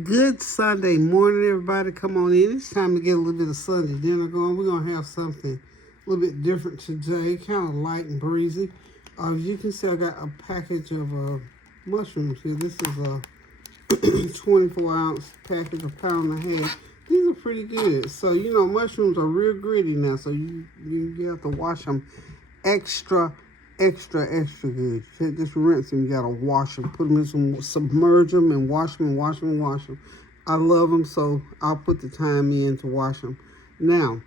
Good Sunday morning, everybody. Come on in. It's time to get a little bit of Sunday dinner going. We're going to have something a little bit different today, kind of light and breezy. As you can see, I got a package of mushrooms here. This is a 24-ounce package, a pound and a half. These are pretty good. So, you know, mushrooms are real gritty now, so you have to wash them extra good. You can't just rinse them. You gotta wash them. Put them in some, submerge them and wash them and wash them and wash them. I love them, so I'll put the time in to wash them. Now,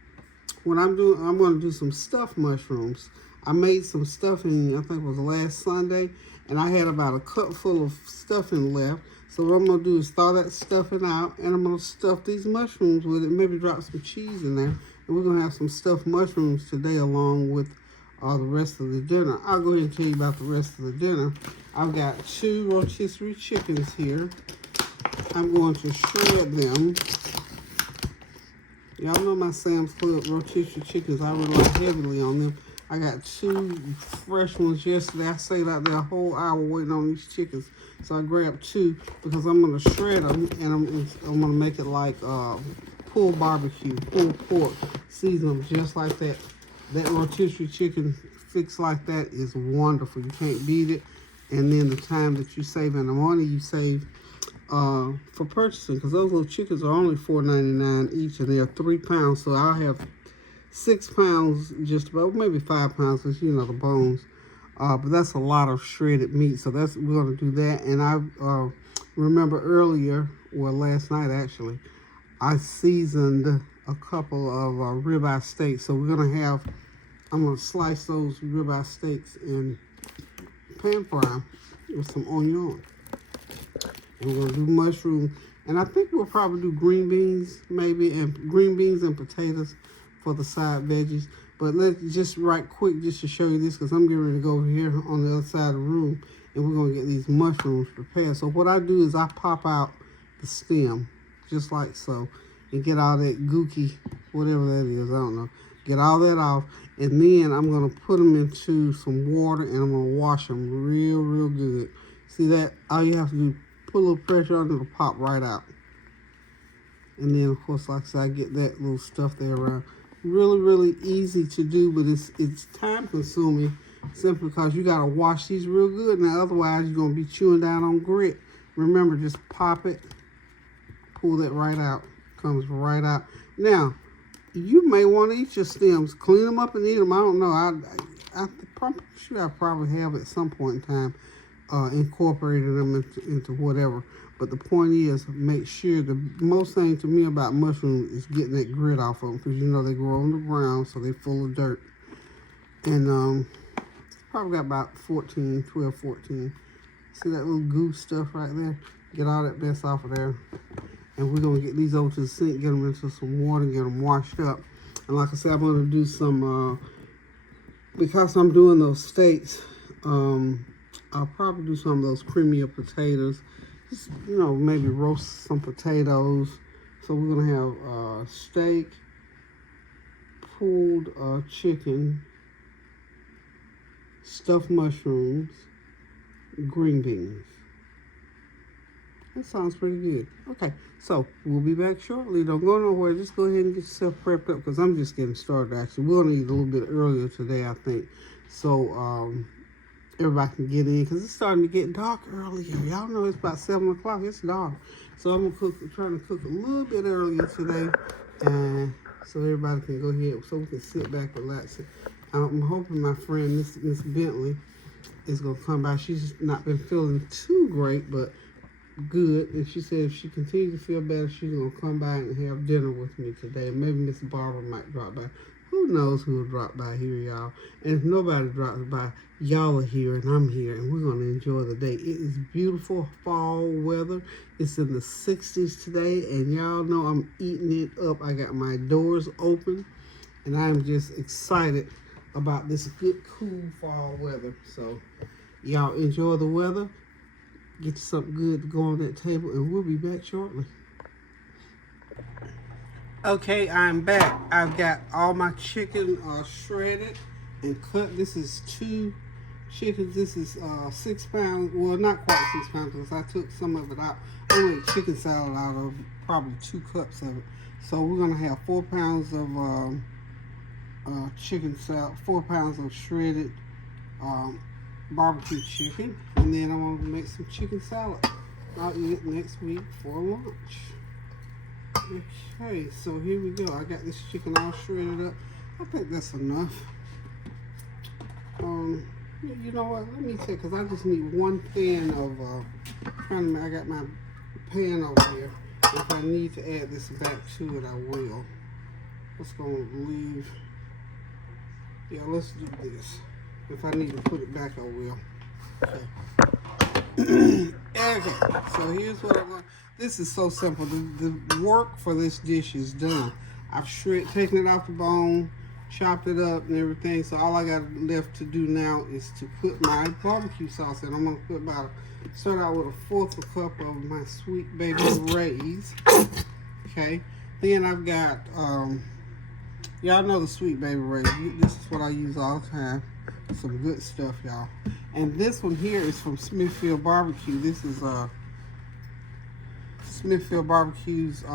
what I'm doing, I'm gonna do some stuffed mushrooms. I made some stuffing, I think it was last Sunday, and I had about a cup full of stuffing left. So what I'm gonna do is thaw that stuffing out, and I'm gonna stuff these mushrooms with it. Maybe drop some cheese in there, and we're gonna have some stuffed mushrooms today along with the rest of the dinner. I'll go ahead and tell you about the rest of the dinner. I've got 2 rotisserie chickens here. I'm going to shred them. Y'all know my Sam's Club rotisserie chickens. I rely heavily on them. I got 2 fresh ones yesterday. I stayed out there a whole hour waiting on these chickens. So I grabbed 2 because I'm going to shred them, and I'm going to make it like pulled barbecue, pulled pork. Season them just like that. That rotisserie chicken fixed like that is wonderful. You can't beat it. And then the time that you save and the money you save for purchasing, because those little chickens are only $4.99 each, and they are 3 pounds. So I'll have 6 pounds, just about, maybe 5 pounds, because you know the bones. But that's a lot of shredded meat. So we're going to do that. And I remember earlier, well, last night actually, I seasoned a couple of ribeye steaks. So I'm going to slice those ribeye steaks and pan fry with some onion. And we're going to do mushroom. And I think we'll probably do green beans, maybe, and green beans and potatoes for the side veggies. But let's just right quick, just to show you this, because I'm getting ready to go over here on the other side of the room, and we're going to get these mushrooms prepared. So what I do is I pop out the stem, just like so, and get all that gooky, whatever that is, I don't know. Get all that off, and then I'm going to put them into some water, and I'm going to wash them real good. See that? All you have to do, put a little pressure on it, it'll pop right out. And then, of course, like I said, I get that little stuff there around. Really easy to do, but it's time consuming simply because you got to wash these real good. Now, otherwise, you're going to be chewing down on grit. Remember, just pop it, pull that right out. Comes right out. Now, you may want to eat your stems, clean them up and eat them. I don't know. I'm pretty sure I probably have at some point in time incorporated them into whatever. But the point is, make sure, the most thing to me about mushrooms is getting that grit off of them, because you know they grow on the ground, so they're full of dirt. And probably got about 14. See that little goo stuff right there? Get all that mess off of there. And we're going to get these over to the sink, get them into some water, get them washed up. And like I said, I'm going to do some, because I'm doing those steaks, I'll probably do some of those creamier potatoes. Just, you know, maybe roast some potatoes. So we're going to have steak, pulled chicken, stuffed mushrooms, green beans. That sounds pretty good. Okay, so we'll be back shortly. Don't go nowhere. Just go ahead and get yourself prepped up, because I'm just getting started, actually. We're going to eat a little bit earlier today, I think. So everybody can get in, because it's starting to get dark earlier. Y'all know it's about 7 o'clock. It's dark. So I'm trying to cook a little bit earlier today, and so everybody can go ahead, so we can sit back, relax. I'm hoping my friend, Miss Bentley, is going to come by. She's not been feeling too great, but good. And she said if she continues to feel better, she's going to come by and have dinner with me today. Maybe Miss Barbara might drop by. Who knows who will drop by here, y'all. And if nobody drops by, y'all are here and I'm here, and we're going to enjoy the day. It is beautiful fall weather. It's in the 60s today, and y'all know I'm eating it up. I got my doors open, and I'm just excited about this good, cool fall weather. So y'all enjoy the weather. Get you something good to go on that table, and we'll be back shortly. Okay, I'm back. I've got all my chicken shredded and cut. This is 2 chickens. This is 6 pounds. Well, not quite 6 pounds because I took some of it out. I made chicken salad out of probably 2 cups of it. So we're gonna have 4 pounds of chicken salad, 4 pounds of shredded barbecue chicken, and then I'm gonna make some chicken salad. I'll eat it next week for lunch. Okay, so here we go. I got this chicken all shredded up. I think that's enough. You know what? Let me check because I just need 1 pan of. I got my pan over here. If I need to add this back to it, I will. Let's go leave. Yeah, let's do this. If I need to put it back, I will. Okay. Okay. So here's what I'm going. This is so simple. The work for this dish is done. I've taken it off the bone, chopped it up and everything. So all I got left to do now is to put my barbecue sauce in. I'm gonna put start out with 1/4 cup of my Sweet Baby Ray's. Okay. Then I've got y'all know the Sweet Baby Ray's. This is what I use all the time. Some good stuff, y'all. And this one here is from Smithfield Barbecue. This is Smithfield Barbecue's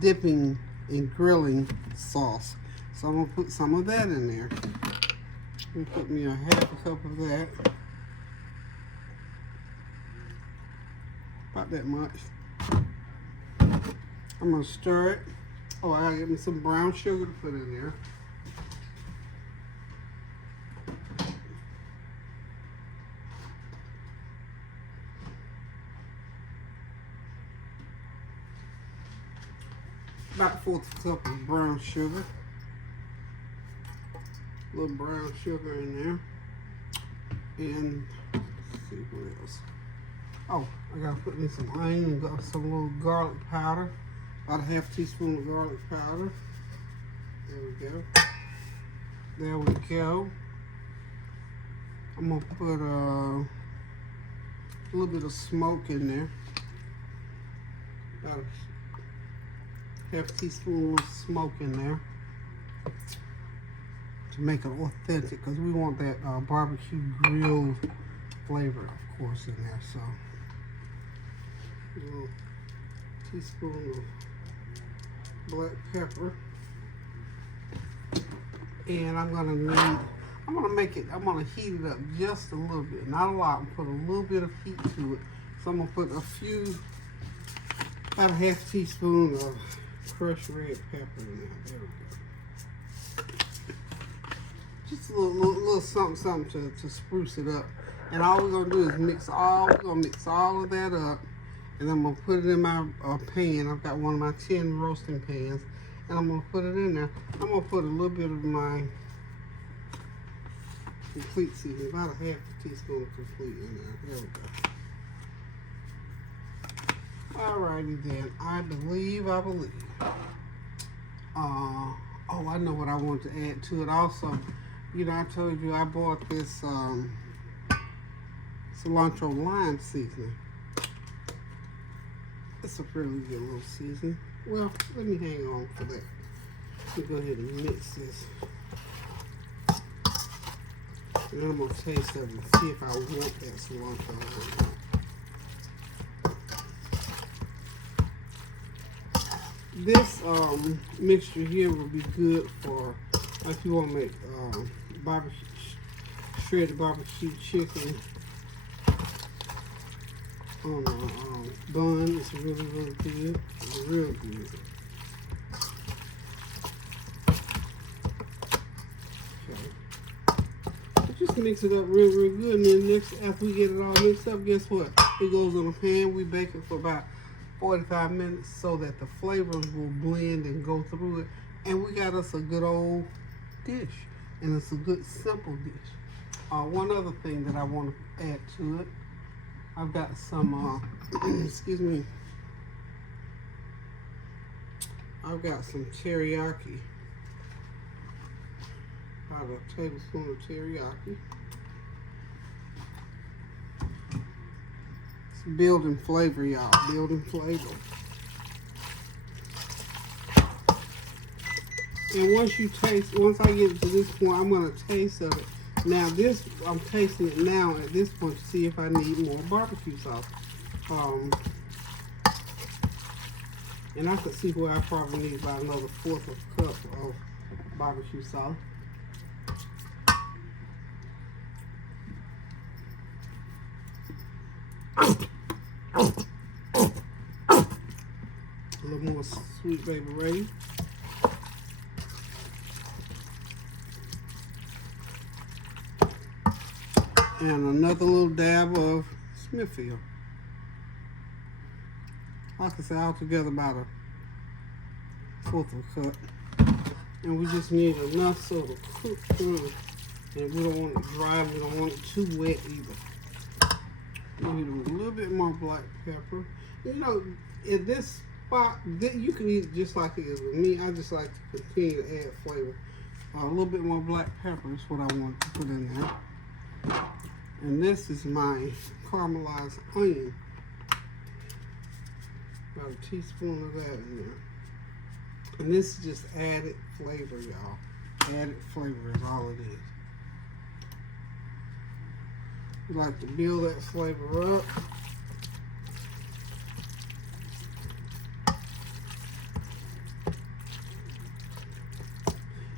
dipping and grilling sauce. So I'm gonna put some of that in there. I'm gonna put me 1/2 cup of that. About that much. I'm gonna stir it. Oh, I gotta get me some brown sugar to put in there. About 1/4 cup of brown sugar. A little brown sugar in there. And let's see what else. Oh, I gotta put in some onion and got some little garlic powder. About 1/2 teaspoon of garlic powder. There we go. There we go. I'm gonna put a little bit of smoke in there. About 1/2 teaspoon of smoke in there to make it authentic, because we want that barbecue grilled flavor, of course, in there. So a little teaspoon of black pepper, and I'm gonna heat it up just a little bit, not a lot. Put a little bit of heat to it. So I'm gonna put about 1/2 teaspoon of crushed red pepper in there. There we go. Just a little something to spruce it up. And all we're gonna do is mix all of that up, and I'm gonna put it in my pan. I've got one of my 10 roasting pans, and I'm gonna put it in there. I'm gonna put a little bit of my complete seasoning, about 1/2 teaspoon of complete in there. There we go. Alrighty then, I believe. Oh, I know what I want to add to it also. You know, I told you I bought this cilantro lime seasoning. It's a really good little seasoning. Well, let me hang on for that. Let me go ahead and mix this. And then I'm going to taste it and see if I want that cilantro lime. This mixture here will be good for, like, you want to make shredded barbecue chicken on a bun. It's really, really good. It's real good. Okay. Just mix it up real good, and then after we get it all mixed up, guess what? It goes on a pan. We bake it for about 45 minutes so that the flavors will blend and go through it. And we got us a good old dish. And it's a good simple dish. One other thing that I want to add to it, I've got some, excuse me, I've got some teriyaki. About a tablespoon of teriyaki. Building flavor, y'all. Building flavor. And once I get to this point, I'm gonna taste of it Now this, I'm tasting it now at this point to see if I need more barbecue sauce. And I could see where I probably need about another 1/4 cup of barbecue sauce. A little more Sweet Baby Ray. And another little dab of Smithfield. Like I said, altogether about a 1/4 cup. And we just need enough so to cook through. And we don't want it dry, we don't want it too wet either. We need a little bit more black pepper. You know, in this spot, you can eat it just like it is with me. I just like to continue to add flavor. A little bit more black pepper is what I want to put in there. And this is my caramelized onion. About a teaspoon of that in there. And this is just added flavor, y'all. Added flavor is all it is. We like to build that flavor up.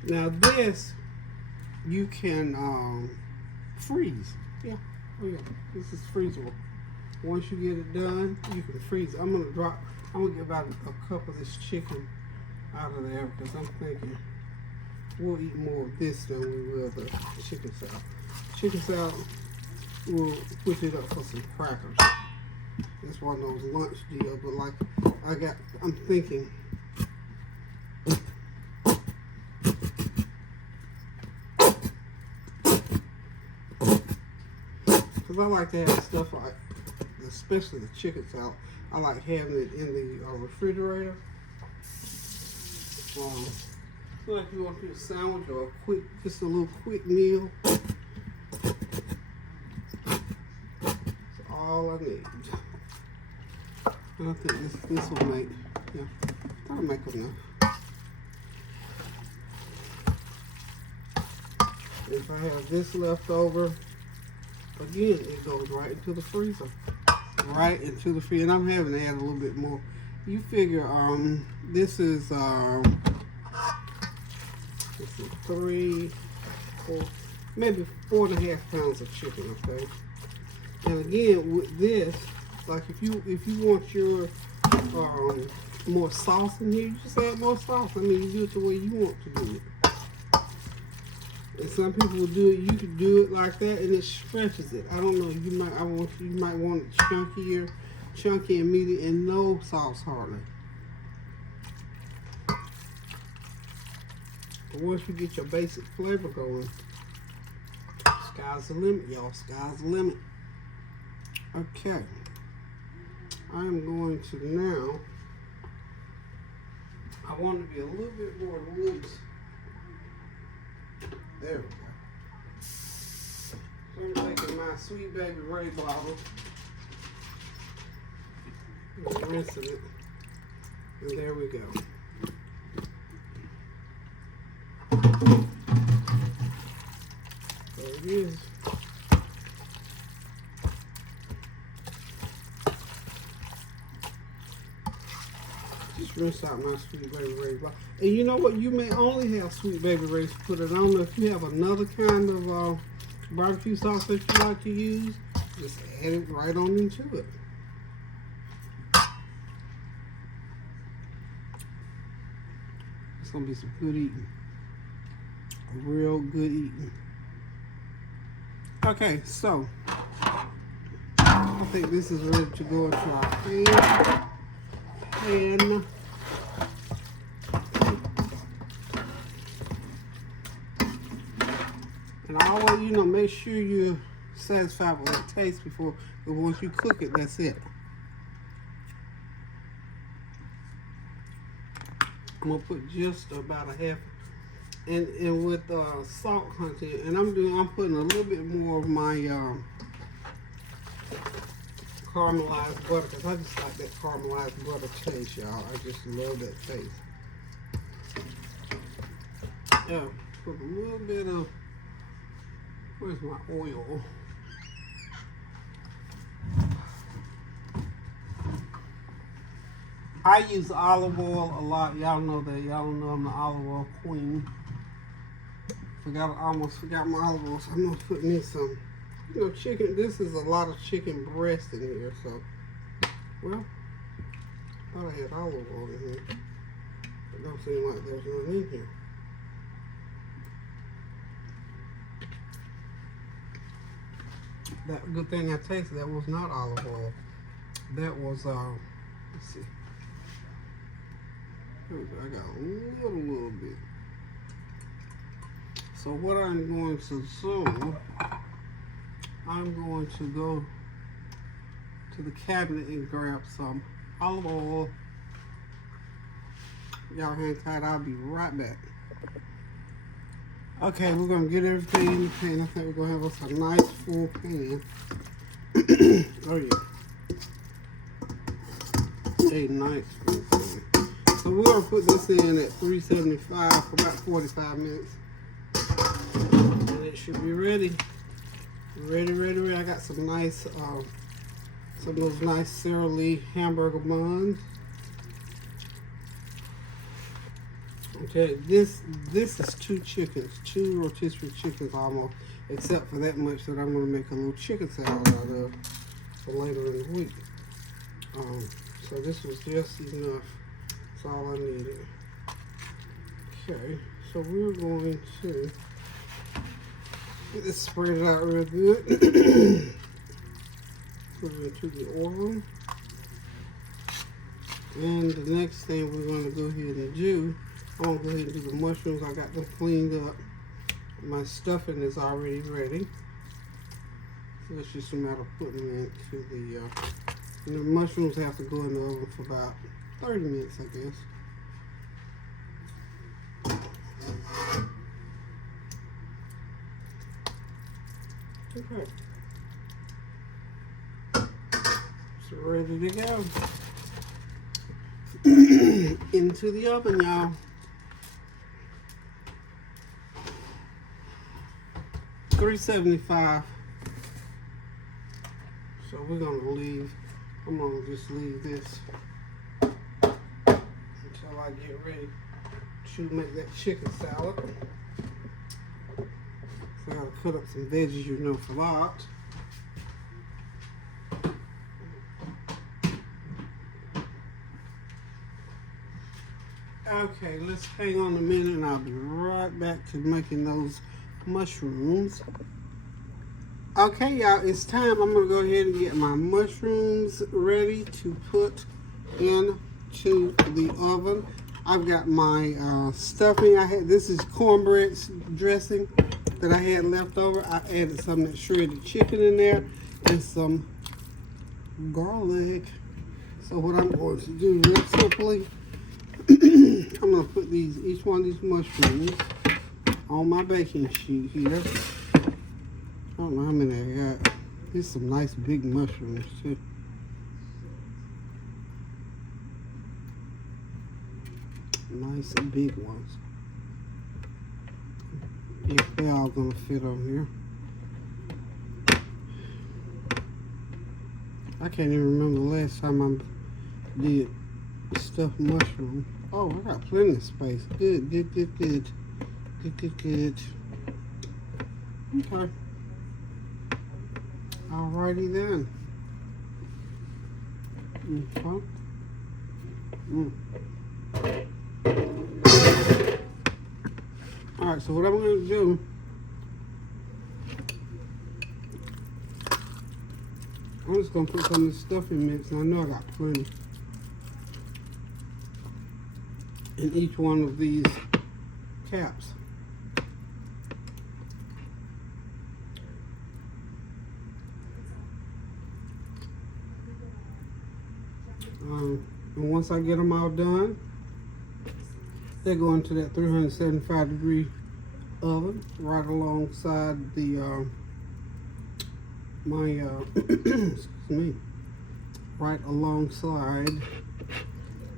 Now this, you can freeze. Yeah, oh yeah, this is freezable. Once you get it done, you can freeze it. I'm gonna get about a cup of this chicken out of there because I'm thinking we'll eat more of this than we will the chicken salad. Chicken salad, we'll put it up for some crackers. It's one of those lunch deals, but like I'm thinking because I like to have stuff like, especially the chicken salad, I like having it in the refrigerator. So like you want to do a sandwich or just a little quick meal. That's all I need. And I think this will make, yeah, that'll make enough. If I have this left over, again, it goes right into the freezer. Right into the freezer. And I'm having to add a little bit more. You figure, this is 3, 4, maybe 4.5 pounds of chicken, okay? And again, with this, like if you want your more sauce in here, you just add more sauce. I mean, you do it the way you want to do it. And some people will do it. You can do it like that, and it stretches it. I don't know. You might want it chunkier, chunky and meaty, and no sauce hardly. But once you get your basic flavor going, sky's the limit, y'all. Sky's the limit. Okay. I am going to now. I want to be a little bit more loose. There we go. So I'm taking my Sweet Baby Ray bottle and rinsing it. And there we go. There it is. Just rinse out my Sweet Baby Ray bottle. And you know what? You may only have Sweet Baby Rays to put it on. If you have another kind of barbecue sauce that you like to use, just add it right on into it. It's gonna be some good eating. Real good eating. Okay, so I think this is ready to go into our pan. And I always, make sure you're satisfied with that taste before, but once you cook it, that's it. I'm gonna put just about a half, and with salt content, and I'm putting a little bit more of my caramelized butter, because I just like that caramelized butter taste, y'all. I just love that taste. Yeah, put a little bit of Where's my oil? I use olive oil a lot. Y'all know that. Y'all know I'm the olive oil queen. Almost forgot my olive oil, so I'm gonna put me some. You know, chicken. This is a lot of chicken breast in here, so. Well, I thought I had olive oil in here. It don't seem like there's none in here. That good thing I tasted, that was not olive oil. That was, let's see. Here we go. I got a little bit. So what I'm going to do, I'm going to go to the cabinet and grab some olive oil. Y'all hang tight, I'll be right back. Okay, we're gonna get everything in the pan. I think we're gonna have us a nice full pan. Oh yeah. A nice full pan. So we're gonna put this in at 375 for about 45 minutes. And it should be ready. Ready. I got some nice, some of those nice Sara Lee hamburger buns. Okay, this is two rotisserie chickens almost, except for that much that I'm gonna make a little chicken salad out of for later in the week. So this was just enough. That's all I needed. Okay, so we're going to get this spread out real good. Put it into the oven. And the next thing we're going to go ahead and do, I'm going to go ahead and do the mushrooms. I got them cleaned up. My stuffing is already ready. So it's just a matter of putting it into the mushrooms have to go in the oven for about 30 minutes, I guess. Okay. So ready to go. Into the oven, y'all. $375. So we're gonna leave. I'm gonna just leave this until I get ready to make that chicken salad. So I gotta cut up some veggies, you know, for that. Okay, let's hang on a minute and I'll be right back to making those mushrooms. Okay, y'all, it's time. I'm gonna go ahead and get my mushrooms ready to put into the oven. I've got my stuffing. This is cornbread dressing that I had left over. I added some of that shredded chicken in there and some garlic. So what I'm going to do real simply, I'm going to put each one of these mushrooms on my baking sheet here. I don't know how many I got. These some nice big mushrooms too. Nice and big ones. Yeah, they're all going to fit on here. I can't even remember the last time I did stuffed mushroom. Oh, I got plenty of space. Good. Okay. Alrighty then. Alright, so what I'm going to do, I'm just going to put some of this stuffing mix, and I know I got plenty, in each one of these caps. And once I get them all done, they go into that 375 degree oven right alongside the excuse me, right alongside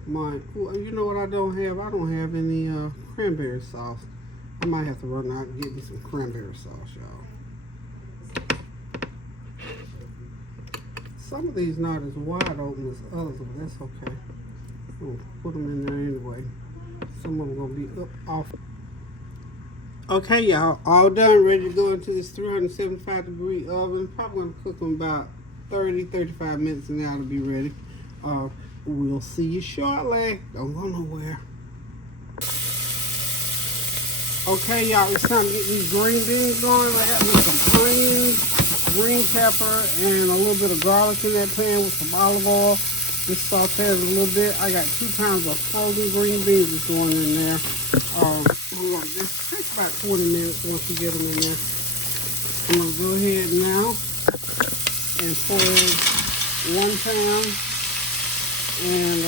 my, you know what I don't have? I don't have any cranberry sauce. I might have to run out and get me some cranberry sauce, y'all. Some of these not as wide open as others, but that's okay. We'll put them in there anyway. Some of them gonna be up off. Okay, y'all, all done, ready to go into this 375-degree oven. Probably gonna cook them about 30-35 minutes, and now to be ready. We'll see you shortly. Don't go nowhere. Okay, y'all, it's time to get these green beans going. I got me some onions, green pepper, and a little bit of garlic in that pan with some olive oil. Just saute it a little bit. I got 2 pounds of frozen green beans that's going in there. This takes about 20 minutes once you get them in there. I'm going to go ahead now and pour in 1 pound and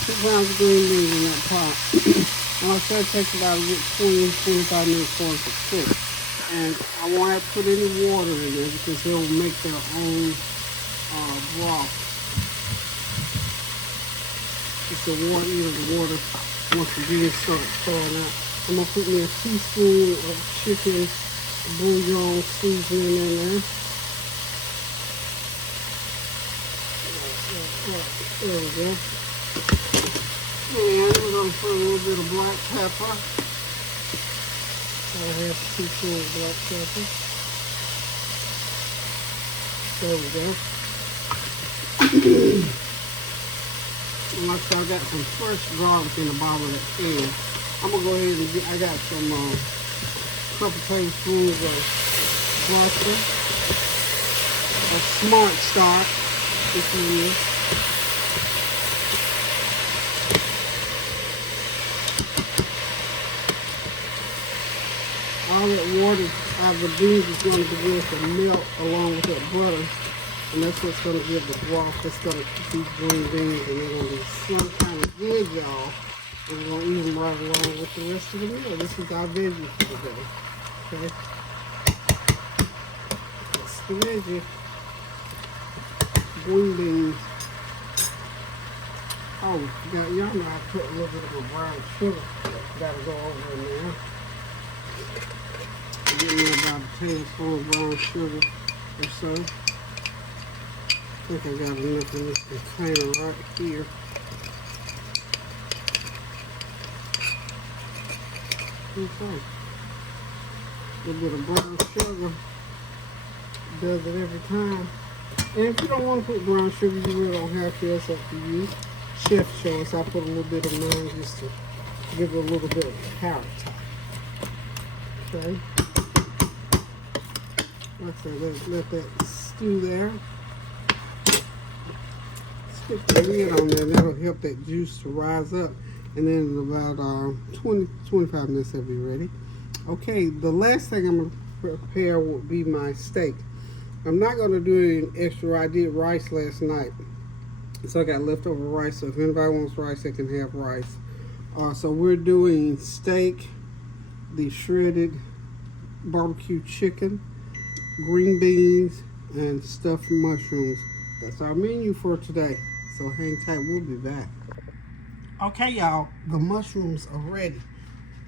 2 pounds of green beans in that pot. And like I said, it takes about a good 20-25 minutes for it to cook. And I won't have to put any water in there because they'll make their own broth. It's the water, the water once the beans start thawing out. I'm going to put me a teaspoon of chicken bouillon seasoning in there. There we go. And we're going to put a little bit of black pepper. I have 2 teaspoons of black pepper. There we go. And like I said, I got some fresh garlic in the bottom of that pan. I'm going to go ahead and I got some couple tablespoons of butter, a smart stock, if you will. All that water out of the beans is going to begin to melt along with that butter. And that's what's going to give the broth that's going to keep these green beans, and they're going to be some kind of good, y'all. And we're going to eat them right along with the rest of the meal. This is our veggie for today. Okay? That's the veggie. Green beans. Oh, y'all know I put a little bit of a brown sugar. That'll go over in there. Give me about a tablespoon of brown sugar or so. I think I got enough in this container right here. Okay. A little bit of brown sugar does it every time. And if you don't want to put brown sugar, you really don't have to. That's up to you. Chef choice. I put a little bit of mine just to give it a little bit of character. Okay. Like I said, let that stew there. Stick the lid on there, and that'll help that juice to rise up. And then in about 20-25 minutes, it'll be ready. Okay, the last thing I'm going to prepare will be my steak. I'm not going to do any extra. I did rice last night, so I got leftover rice. So if anybody wants rice, they can have rice. So we're doing steak, the shredded barbecue chicken, green beans, and stuffed mushrooms. That's our menu for today. So hang tight, we'll be back. Okay, y'all, the mushrooms are ready.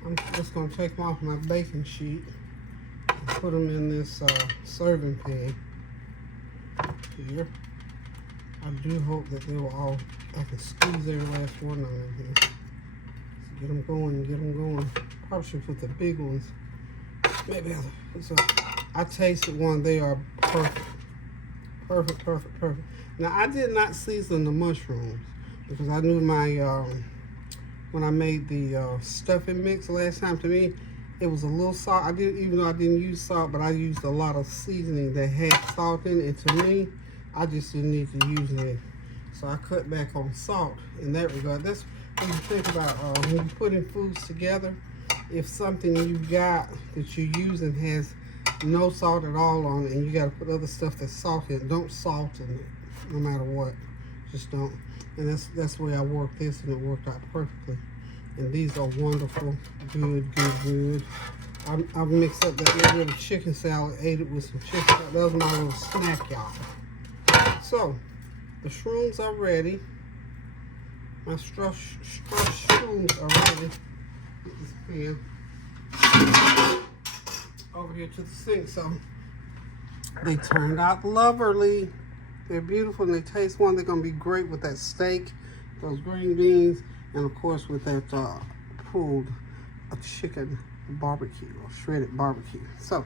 I'm just gonna take them off my baking sheet and put them in this serving pan here. I do hope that they will all, I can squeeze every last one of them here. So get them going, Probably should put the big ones. Maybe I tasted one. They are perfect. Perfect. Now, I did not season the mushrooms because I knew my, when I made the stuffing mix last time, to me, it was a little salt. Even though I didn't use salt, but I used a lot of seasoning that had salt in it. And to me, I just didn't need to use it. So I cut back on salt in that regard. That's what you think about when you're putting foods together. If something you got that you're using has no salt at all on it, and you got to put other stuff that's salty, don't salt in it, no matter what. Just don't. And that's the way I worked this, and it worked out perfectly. And these are wonderful, good. I mixed up that little bit of chicken salad, ate it with some chicken salad. That was my little snack, y'all. So, the shrooms are ready. My stuffed shrooms are ready. Get this pan. over here to the sink. So they turned out lovely. They're beautiful and they taste one. They're gonna be great with that steak, those green beans, and of course with that pulled chicken barbecue or shredded barbecue. So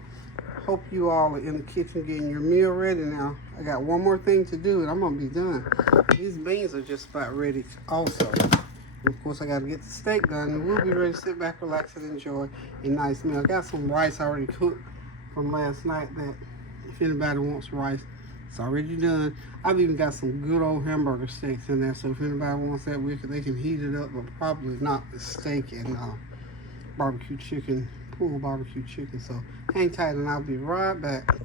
hope you all are in the kitchen getting your meal ready now. I got one more thing to do and I'm gonna be done. These beans are just about ready also. And of course I gotta get the steak done and we'll be ready to sit back, relax, and enjoy a nice meal. I got some rice already cooked from last night that if anybody wants rice, it's already done. I've even got some good old hamburger steaks in there, so if anybody wants that with it, they can heat it up, but probably not with steak and barbecue chicken, pulled barbecue chicken. So hang tight and I'll be right back.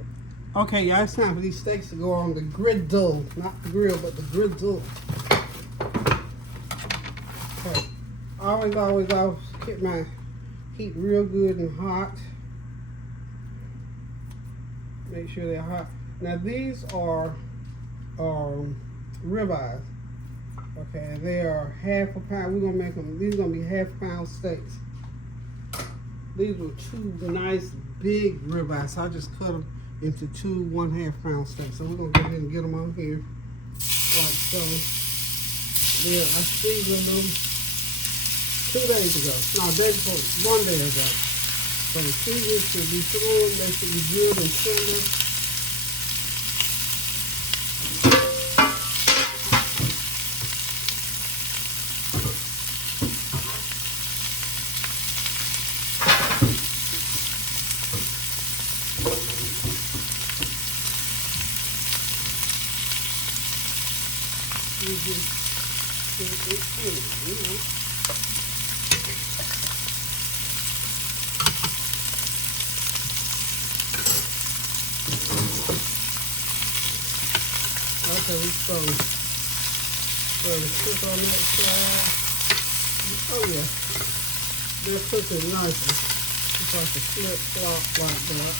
Okay, y'all, it's time for these steaks to go on the griddle, not the grill, but the griddle. Okay, always keep my heat real good and hot. Make sure they're hot. Now these are ribeyes. Okay, they are half a pound. We're gonna make them. These are gonna be half-pound steaks. These were two nice big ribeyes. So I just cut them into two 1/2-pound steaks. So we're gonna go ahead and get them on here like so. There, I seasoned them 2 days ago. No, day before, 1 day ago. So the seasoning should be through. They should be good and tender. Okay, so cook on that side. Oh yeah, they're cooking nicely. It's like a flip-flop like that.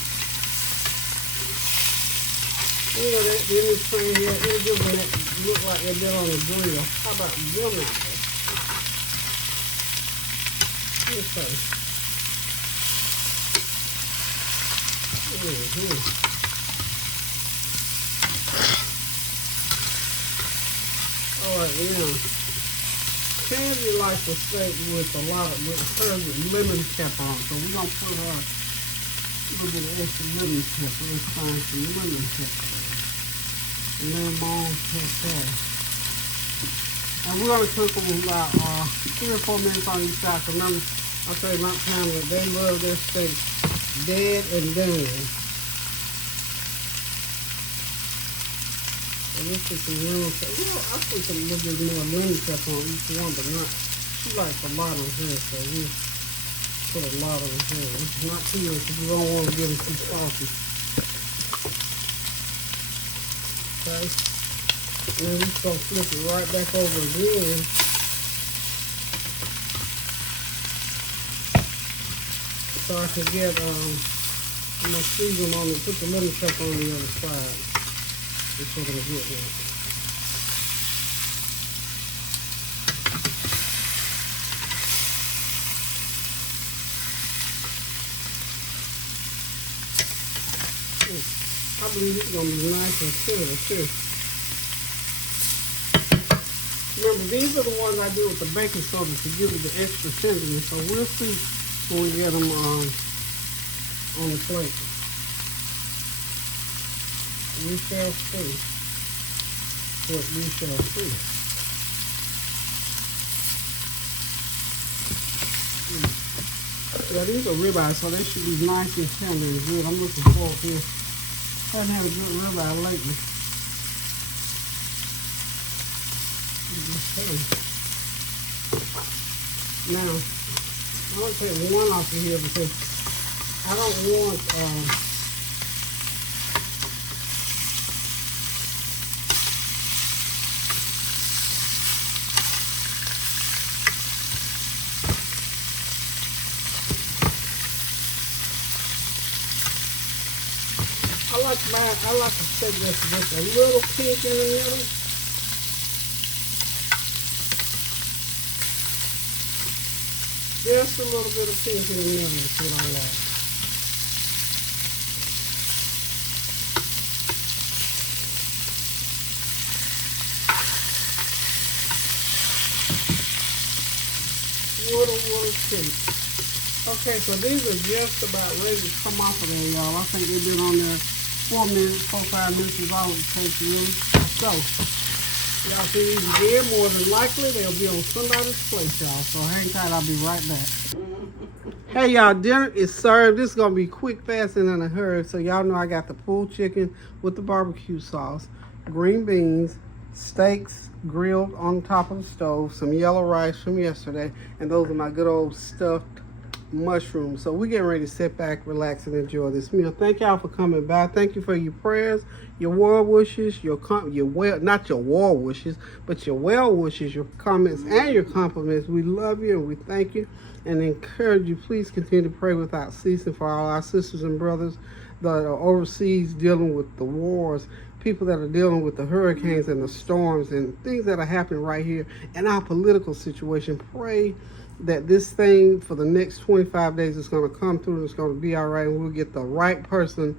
Yeah, that in this thing here, it'll give them that look like they've been on the grill. How about them apples? Okay. Alright, now, Candy likes a steak with lemon pepper on, so we're going to put her a little bit of extra lemon pepper. Let's find some lemon pepper. Lemon pepper. And we're going to cook them about 3 or 4 minutes on each side. Remember, I say my family, they love their steak dead and done. And this is some lemon pepper. Well, I put a little bit more lemon pepper on each one, but not. She likes a lot on her, so we put a lot on her. It's not too much because we don't want to get them too salty. Okay. And then we're just going to flip it right back over again. So I can get my season on it, put the lemon pepper on the other side. That's what I'm going to get now. I believe it's going to be nice and tender too. Remember, these are the ones I do with the baking soda to give it the extra tenderness. So we'll see when we get them on the plate. We shall see what we shall see. Yeah, these are ribeyes, so they should be nice and tender and good. I'm looking forward to this. I haven't had a good ribeye lately. Okay. Now, I'm going to take one off of here because I don't want I like to steak this just a little pink in the middle. Just a little bit of pink in the middle is what I like. What a treat. Okay, so these are just about ready to come off of there, y'all. I think they've been on there 4 minutes, 5 minutes is all it takes really. So, y'all see these again, more than likely they'll be on somebody's plate, y'all. So hang tight, I'll be right back. Hey y'all, dinner is served. This is gonna be quick, fast, and in a hurry. So y'all know I got the pulled chicken with the barbecue sauce, green beans, steaks grilled on top of the stove, some yellow rice from yesterday, and those are my good old stuffed mushrooms. So we're getting ready to sit back, relax, and enjoy this meal. Thank y'all for coming by. Thank you for your prayers, your well wishes, not your war wishes, but your well wishes, your comments, and your compliments. We love you and we thank you and encourage you. Please continue to pray without ceasing for all our sisters and brothers that are overseas dealing with the wars, people that are dealing with the hurricanes and the storms and things that are happening right here in our political situation. Pray that this thing for the next 25 days is going to come through and it's going to be all right, and we'll get the right person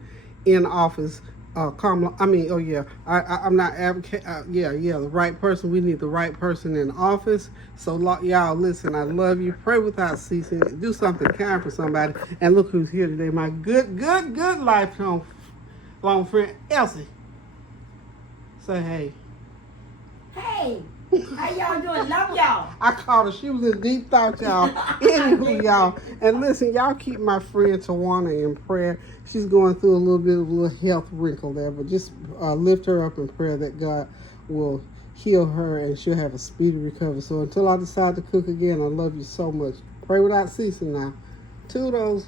in office. I'm not advocating. The right person. We need the right person in office. So y'all, listen, I love you. Pray without ceasing. Do something kind for somebody. And look who's here today, my good lifelong friend, Elsie. Say hey. Hey, how y'all doing? Love y'all. I called her. She was in deep thought, y'all. Anywho, y'all. And listen, y'all keep my friend Tawana in prayer. She's going through a little bit of a health wrinkle there, but just lift her up in prayer that God will heal her and she'll have a speedy recovery. So until I decide to cook again, I love you so much. Pray without ceasing now. Toodles.